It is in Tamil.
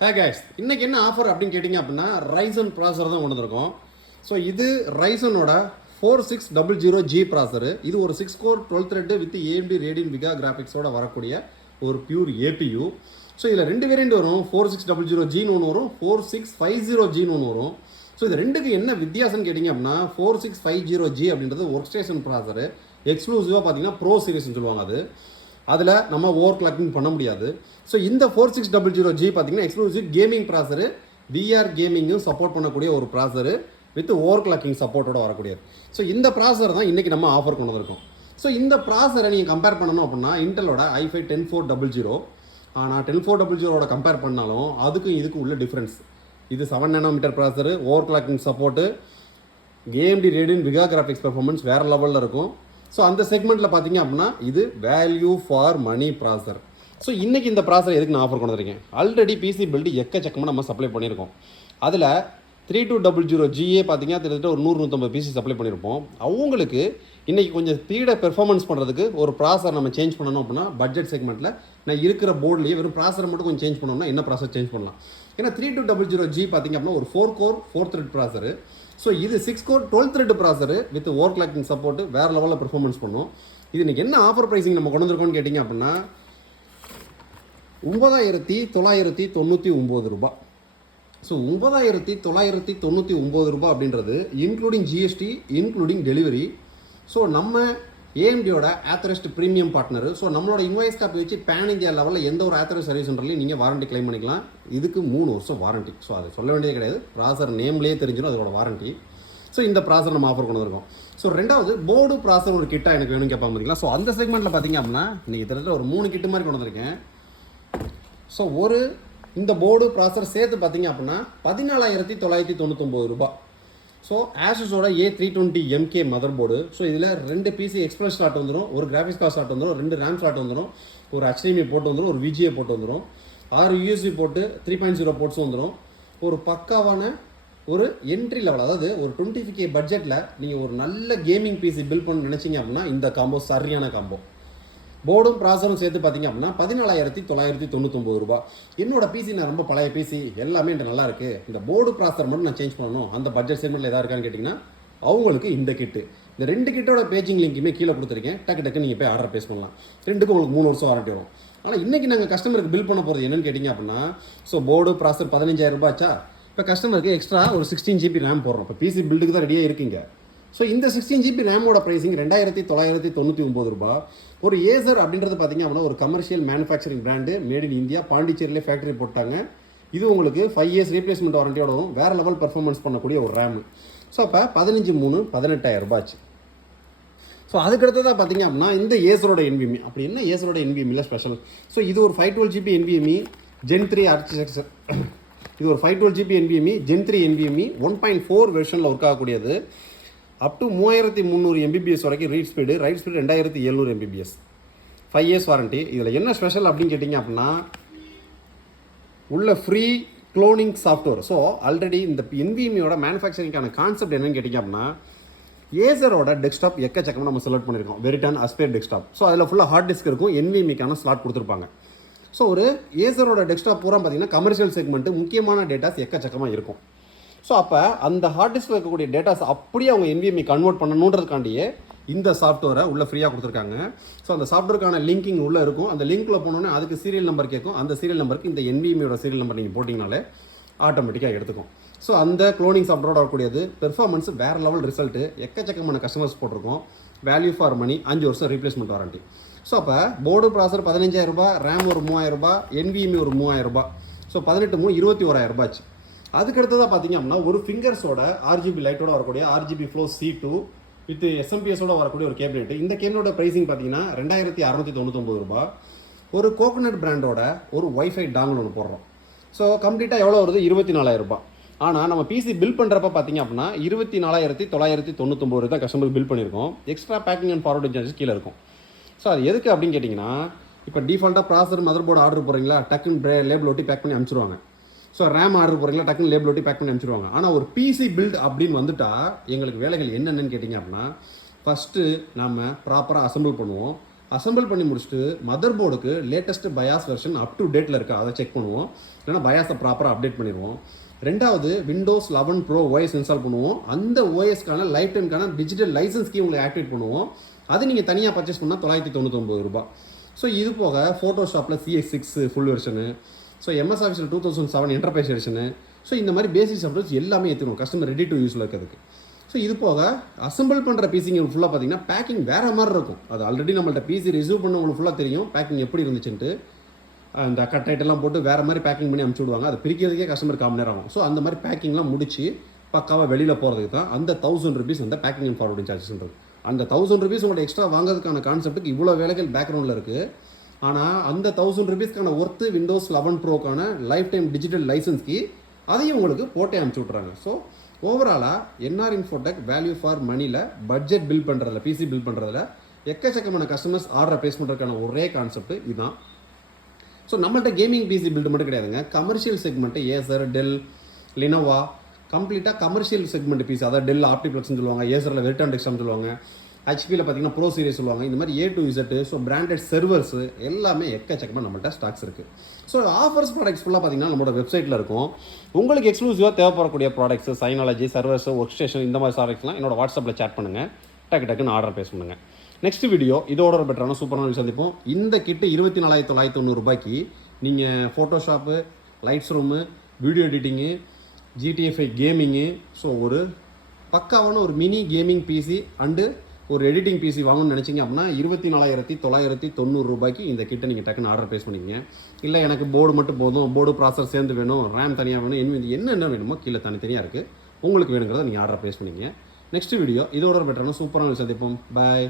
ஹே கைஸ், இன்னைக்கு என்ன ஆஃபர் அப்படின்னு கேட்டிங்க அப்படின்னா Ryzen ப்ராசர் தான் கொண்டு வந்திருக்கோம். ஸோ இது Ryzenோட 4600G ப்ராசரு. இது ஒரு 6 core 12 thread with AMD Radeon Vega கிராஃபிக்ஸோட வரக்கூடிய ஒரு பியூர் APU. ஸோ இதில் ரெண்டு வேரியண்ட் வரும், 4600Gன்னு ஒன்று வரும், 4650Gன்னு ஒன்று வரும். ஸோ இது ரெண்டுக்கு என்ன வித்தியாசம்னு கேட்டிங்க அப்படின்னா 4650G அப்படின்றது ஒர்க் ஸ்டேஷன் ப்ராசரு. எக்ஸ்க்ளூசிவாக பார்த்தீங்கன்னா ப்ரோ சீரிஸ்ன்னு சொல்லுவாங்க. அதில் நம்ம ஓவர் கிளாக்கிங் பண்ண முடியாது. ஸோ இந்த 4600G பார்த்தீங்கன்னா எக்ஸ்க்ளூசிவ் கேமிங் ப்ராசரு, VR கேமிங்கும் சப்போர்ட் பண்ணக்கூடிய ஒரு ப்ராசரு வித் ஓவர் கிளாக்கிங் சப்போர்ட்டோட வரக்கூடியது. ஸோ இந்த ப்ராசர் தான் இன்றைக்கி நம்ம ஆஃபர் கொண்டு வந்திருக்கோம். ஸோ இந்த ப்ராசரை நீங்கள் கம்பேர் பண்ணணும் அப்படின்னா இன்டலோட i5 10400. ஆனால் 10400ஓட கம்பேர் பண்ணாலும் அதுக்கும் இதுக்கும் உள்ள டிஃப்ரென்ஸ். இது 7 nm processor, overclocking support, AMD Radeon Vega graphics performance வேறு லெவலில் இருக்கும். ஸோ அந்த செக்மெண்ட்டில் பார்த்தீங்க அப்படின்னா இது வேல்யூ ஃபார் மணி ப்ராசர். ஸோ இன்றைக்கி இந்த ப்ராசர் எதுக்கு நான் ஆஃபர் கொண்டு வந்திருக்கேன்? ஆல்ரெடி பிசி பில்டு எக்கச்சக்கமாக நம்ம சப்ளை பண்ணியிருக்கோம். அதில் 3200GA பார்த்தீங்கன்னா கிட்டத்தட்ட ஒரு 100-150 பிசி சப்ளை பண்ணியிருப்போம். அவங்களுக்கு இன்றைக்கி கொஞ்சம் ஸ்பீடாக பெர்ஃபார்மன்ஸ் பண்ணுறதுக்கு ஒரு ப்ராசர் நம்ம சேஞ்ச் பண்ணணும் அப்படின்னா பட்ஜெட் செக்மெண்ட்டில் நான் இருக்கிற போர்ட்லேயே வெறும் ப்ராசரை மட்டும் கொஞ்சம் சேஞ்ச் பண்ணோம்னா என்ன ப்ராசர் சேஞ்ச் பண்ணலாம்? ஏன்னா 3200G பார்த்தீங்க அப்படின்னா ஒரு 4 கோர் 4 த்ரெட் ப்ராசரு. ஸோ இது 6 core 12 thread processor with over clocking support வேறு லெவலில் பெர்ஃபார்மன்ஸ் பண்ணும். இது இன்றைக்கி என்ன ஆஃபர் ப்ரைஸிங் நம்ம கொண்டு வந்திருக்கோம்னு கேட்டிங்க அப்படின்னா 9999 ரூபா. ஸோ 9999 ரூபா அப்படின்றது including GST, including delivery. So நம்ம ஏஎம்டியோட ஆத்தரைஸ்டு ப்ரீமியம் பார்ட்னர். ஸோ நம்மளோட இன்வாய்ஸ் காப்பி வச்சு பேன் இந்தியா லெவலில் எந்த ஒரு ஆத்தரைஸ் சர்வீஸ் சென்டர்லையும் நீங்கள் வாரண்டி கிளைம் பண்ணிக்கலாம். இதுக்கு 3 வருஷம் வாரண்டி. ஸோ அதை சொல்ல வேண்டியதே கிடையாது, ப்ராசர் நேம்லேயே தெரிஞ்சிடும் அதோட வாரண்டி. ஸோ இந்த ப்ராசர் நம்ம ஆஃபர் கொண்டு வந்திருக்கோம். ஸோ ரெண்டாவது போர்டு ப்ராசர் ஒரு கிட்டாக எனக்கு வேணும்னு கேட்பாங்க பார்த்தீங்களா. ஸோ அந்த செக்மெண்ட்டில் பார்த்தீங்க அப்படின்னா நீங்கள் கிட்டத்தட்ட ஒரு 3 கிட்டு மாதிரி கொண்டு வந்திருக்கேன். ஸோ இந்த போர்டு ப்ராசர் சேர்த்து பார்த்தீங்க அப்படின்னா 14999 ரூபா. ஸோ ஆசஸோட A320MK மதர் போர்டு. ஸோ இதில் 2 பிசி எக்ஸ்பிரஸ் ஸ்லாட் வந்துடும், ஒரு கிராஃபிக்ஸ் கார்டு ஸ்லாட் வந்துடும், 2 ரேம் ஸ்லாட் வந்துடும், ஒரு HDMI போட்டு வந்துடும், ஒரு VGA போட்டு வந்துடும், 6 USB போட்டு 3.0 போர்ட்ஸும் வந்துடும். ஒரு பக்காவான ஒரு என்ட்ரி லெவல், அதாவது ஒரு 25K பட்ஜெட்டில் நீங்கள் ஒரு நல்ல கேமிங் பிசி பில்ட் பண்ண நினச்சிங்க அப்படின்னா இந்த காம்போ சரியான காம்போ. போர்டும் ப்ராசரும் சேர்த்து பார்த்தீங்க அப்படின்னா 14999 ரூபா. என்னோட பிசி நான் ரொம்ப பழைய பிசி, எல்லாமே என்கிட்ட நல்லா இருக்குது, இந்த போர்டு ப்ராசர் மட்டும் நான் சேஞ்ச் பண்ணணும், அந்த பட்ஜெட் செக்மெண்ட்டில் எதாவது இருக்கான்னு கேட்டிங்கன்னா அவங்களுக்கு இந்த கிட்டு. இந்த 2 கிட்டோட பேஜிங் லிங்க்குமே கீழே கொடுத்துருக்கேன். டக்கு நீங்கள் போய் ஆர்டர் பேஸ் பண்ணலாம். ரெண்டுக்கும் உங்களுக்கு 3 வருஷம் வாரண்டி வரும். ஆனால் இன்றைக்கி நாங்கள் கஸ்டமருக்கு பில் பண்ண போகிறது என்னென்னு கேட்டிங்க அப்படின்னா, ஸோ போர்டு ப்ராசர் 15000 ரூபாச்சா, இப்போ கஸ்டமருக்கு எக்ஸ்ட்ரா ஒரு 16GB ரேம் போடுறோம். இப்போ பிசி பில்டுக்கு தான் ரெடியாக இருக்குங்க. ஸோ இந்த 16GB ரேமோட ப்ரைஸிங் 2999 ரூபா. ஒரு ஏசர் அப்படின்றது பார்த்தீங்க அப்படின்னா ஒரு commercial manufacturing brand, made in India, பாண்டிச்சேரியிலே ஃபேக்ட்ரி போட்டாங்க. இது உங்களுக்கு 5 இயர்ஸ் ரீப்ளேஸ்மெண்ட் வாரண்டியோட வரும், வேறு லெவல் பர்ஃபார்மன்ஸ் பண்ணக்கூடிய ஒரு ரேம். ஸோ அப்போ 15/3 18,000 ஸோ அதுக்கடுத்ததாக பார்த்தீங்க அப்படின்னா இந்த ஏசரோட NVMe. அப்படி என்ன ஏசரோட NVMe ஸ்பெஷல்? ஸோ இது ஒரு 512GB NVMe Gen 3 ஆர்கிடெக்சர். இது ஒரு 512GB NVMe Gen 3 NVMe 1.4 வெர்ஷனில் ஒர்க் ஆகக்கூடியது. அப் டு 3300 MBPS வரைக்கும் write speed 2700 MBPS, 5 years warranty. இதில் என்ன ஸ்பெஷல் அப்படின்னு கேட்டிங்க அப்படின்னா உள்ள free cloning software. So already இந்த NVMeயோட மேனுஃபேக்சரிங்கான கான்செப்ட் என்னன்னு கேட்டிங்க அப்படின்னா ஏசரோட டெஸ்க்டாப் எக்கச்சக்கமாக நம்ம செலக்ட் பண்ணியிருக்கோம், வெரிட்டான் அஸ்பேர் டெஸ்க்டாப். ஸோ அதில் ஃபுல்லாக ஹார்ட் டிஸ்க் இருக்கும், NVMeக்கான ஸ்லாட் கொடுத்துருப்பாங்க. ஸோ ஒரு ஏசரோட டெஸ்க்டாப் பூரா பார்த்தீங்கன்னா கமர்ஷியல் செக்மெண்ட்டு முக்கியமான டேட்டாஸ் எக்கச்சக்கமாக இருக்கும். ஸோ அப்போ அந்த ஹார்ட் டிஸ்கில் இருக்கக்கூடிய டேட்டாஸ் அப்படியே அவங்க NVMe கன்வெர்ட் பண்ணணுன்றதுக்காண்டியே இந்த சாஃப்ட்வேரை உள்ளே ஃப்ரீயாக கொடுத்துருக்காங்க. ஸோ அந்த சாஃப்ட்வேருக்கான லிங்கிங் உள்ளே இருக்கும். அந்த லிங்க்கில் போனோன்னே அதுக்கு சீரியல் நம்பர் கேட்கும். அந்த சீரியல் நம்பருக்கு இந்த NVMeயோட சீரியல் நம்பர் நீங்கள் போட்டிங்கனாலே ஆட்டோமேட்டிக்காக எடுத்துக்கும். ஸோ அந்த க்ளோனிங் சாஃப்ட்வேரோட வரக்கூடியது பெர்ஃபார்மன்ஸ் வேறு லெவல் ரிசல்ட்டு. எக்கச்சக்கமான கஸ்டமர்ஸ் போட்டிருக்கோம். வேல்யூ ஃபார் மணி, 5 வருஷம் ரீப்ளேஸ்மெண்ட் வாரண்டி. ஸோ அப்போ போர்டு ப்ராசர் 15000 ரூபா, ரேம் ஒரு 3000 ரூபா, NVMe ஒரு 3000 ரூபா. ஸோ 18 21,000 ரூபாச்சு. அதுக்கடுத்ததாக பார்த்தீங்க அப்படின்னா ஒரு ஃபிங்கர்ஸோட RGB லைட்டோட வரக்கூடிய RGB ஃப்ளோ C2 வித் SMPSோட வரக்கூடிய ஒரு கேபினெட். இந்த கேபினோட ப்ரைஸிங் பார்த்தீங்கன்னா 2699 ரூபா. ஒரு கோகோனட் பிராண்டோட ஒரு வைஃபை டாங்கல் ஒன்று போடுறோம். ஸோ கம்ப்ளீட்டாக எவ்வளோ வருது? 24,000 ரூபா. ஆனால் நம்ம பிசி பில் பண்ணுறப்ப பார்த்தீங்க அப்படின்னா 24,999 தான் கஸ்டமர் பில் பண்ணியிருக்கோம். Extra packing and forwarding charges கீழே இருக்கும். ஸோ அது எதுக்கு அப்படின்னு கேட்டிங்கன்னா, இப்போ டிஃபால்ட்டாக ப்ராசர் மதர் போர்டு ஆர்டர் போகிறீங்களா, டக்குன்னு லேபிள் ஒட்டி பேக் பண்ணி அனுப்பிச்சிருவாங்க. ஸோ ரேம் ஆர்டர் போகிறீங்களா, டக்குன்னு லேபிள் ஒட்டி பேக் பண்ணி அனுப்பிச்சிருவாங்க. ஆனால் ஒரு பிசி பில்ட் அப்படின்னு வந்துட்டால் எங்களுக்கு வேலைகள் என்னென்னு கேட்டிங்க அப்படின்னா, ஃபஸ்ட்டு நம்ம ப்ராப்பராக அசம்பிள் பண்ணுவோம். அசம்பிள் பண்ணி முடிச்சுட்டு மதர் போர்டுக்கு latest BIOS version up to டேட்டில் இருக்கா அதை செக் பண்ணுவோம். இல்லைனா பயாஸை ப்ராப்பராக அப்டேட் பண்ணிடுவோம். ரெண்டாவது விண்டோஸ் 11 ப்ரோ ஓஎஸ் இன்ஸ்டால் பண்ணுவோம். அந்த ஓஎஸ்க்கான லைஃப் டைம்க்கான டிஜிட்டல் லைசன்ஸ் கீ உங்களுக்கு ஆக்டிவேட் பண்ணுவோம். அது நீங்கள் தனியாக பர்ச்சேஸ் பண்ணால் $999. ஸோ இது போக ஃபோட்டோஷாப்பில் CS6 full version, so MS ஆஃபீஸில் 2007 என்டர்பிரைஸ் எடிஷனு, ஸோ இந்த மாதிரி பேசிக் சாஃப்ட்வேர்ஸ் எல்லாமே ஏற்றுக்கணும் கஸ்டமர் ரெடி டு யூஸில் இருக்கிறதுக்கு. ஸோ இது போக அசம்பிள் பண்ணுற பிசிங்க ஃபுல்லாக பார்த்தீங்கன்னா பேக்கிங் வேறு மாதிரி இருக்கும். அது ஆல்ரெடி நம்மள்ட்ட பிசி ரிசீவ் பண்ண உங்களுக்கு ஃபுல்லாக தெரியும் பேக்கிங் எப்படி இருந்துச்சுன்ட்டு. அந்த கட் ஐட்டெல்லாம் போட்டு வேறு மாதிரி பேக்கிங் பண்ணி அனுப்பிச்சி விடுவாங்க. அது பிரிக்கிறதுக்கே கஸ்டமர் காமன் நேரம் ஆகும். ஸோ அந்த மாதிரி பேக்கிங்லாம் முடிச்சு பக்காவாக வெளியில் போகிறதுக்கு தான் அந்த ₹1000 அந்த பேக்கிங் அண்ட் ஃபார்வர்டிங் சார்ஜஸ்ன்றது. அந்த ₹1000 உங்களோட எக்ஸ்ட்ரா வாங்குறதுக்கான கான்செப்ட்டுக்கு இவ்வளோ வேலைகள் பேக்ரவுண்டில் இருக்குது. ஆனால் அந்த ₹1000 ஒர்த்து விண்டோஸ் 11 ப்ரோக்கான லைஃப் டைம் டிஜிட்டல் லைசன்ஸ்க்கு அதையும் உங்களுக்கு போட்டே அனுப்பிச்சி விட்றாங்க. ஸோ ஓவராலாக என்ஆர் இன்ஃபோடெக் வேல்யூ ஃபார் மணியில் பட்ஜெட் பில் பண்ணுறதுல பிசி பில் பண்ணுறதுல எக்கச்சக்கமான கஸ்டமர்ஸ் ஆர்டரை ப்ளேஸ் பண்ணுறதுக்கான ஒரே கான்செப்ட் இதுதான். ஸோ நம்மள்ட்ட கேமிங் பிசி பில்டு மட்டும் கிடையாதுங்க. Commercial segment Acer, Dell, Lenovo கம்ப்ளீட்டாக கமர்ஷியல் செக்மெண்ட் பிசி, அதாவது டெல் ஆப்டிப்ளெக்ஸ்னு சொல்லுவாங்க, ஏசரில் வெர்டான் டெக்ஸ்ட்னு சொல்லுவாங்க, ஹெச்பியில் பார்த்தீங்கன்னா ப்ரோ சீரிஸ் சொல்லுவாங்க. இந்த மாதிரி A to Z so branded servers எல்லாமே எக்கச்சக்கமாக நம்மள்ட்ட ஸ்டாக்ஸ் இருக்குது. ஸோ ஆஃபர்ஸ் ப்ராடக்ட்ஸ் ஃபுல்லாக பார்த்தீங்கன்னா நம்மளோட வெப்சைட்டில் இருக்கும். உங்களுக்கு எக்ஸ்க்ளூசிவாக தேவைப்படக்கூடிய ப்ராடக்ட்ஸ், சைனாலஜி, சர்வர்ஸ், ஒர்க் ஸ்டேஷன் இந்த மாதிரி ப்ராடக்ட்ஸ்லாம் என்னோட வாட்ஸ்அப்பில் சேட் பண்ணுங்கள். டக்குன்னு ஆர்டர் ப்ளேஸ் பண்ணுங்கள். நெக்ஸ்ட் வீடியோ இதோட ஒரு பெட்டரான சூப்பரான சந்திப்போம். இந்த கிட்டு $24,990 நீங்கள் Photoshop, lights room, video editing, GTA 5 கேமிங்கு, so ஒரு பக்காவான ஒரு மினி கேமிங் பிசி அண்டு ஒரு எடிட்டிங் பிசி வாங்கணும்னு நினச்சிங்க அப்படின்னா $24,990 இந்த கிட்ட நீங்கள் டக்குன்னு ஆர்டர் ப்ளேஸ் பண்ணிக்கங்க. இல்லை எனக்கு போர்டு மட்டும் போதும், போர்டு ப்ராசர் சேர்ந்து வேணும், ரேம் தனியாக வேணும், என்னென்ன வேணுமோ கீழே தனித்தனியாக இருக்குது. உங்களுக்கு வேணுங்கிறத நீங்கள் ஆர்டர் ப்ளேஸ் பண்ணிக்கங்க. நெக்ஸ்ட் வீடியோ இதோட ஒரு பெட்டரான சூப்பரான சந்திப்போம். பாய்.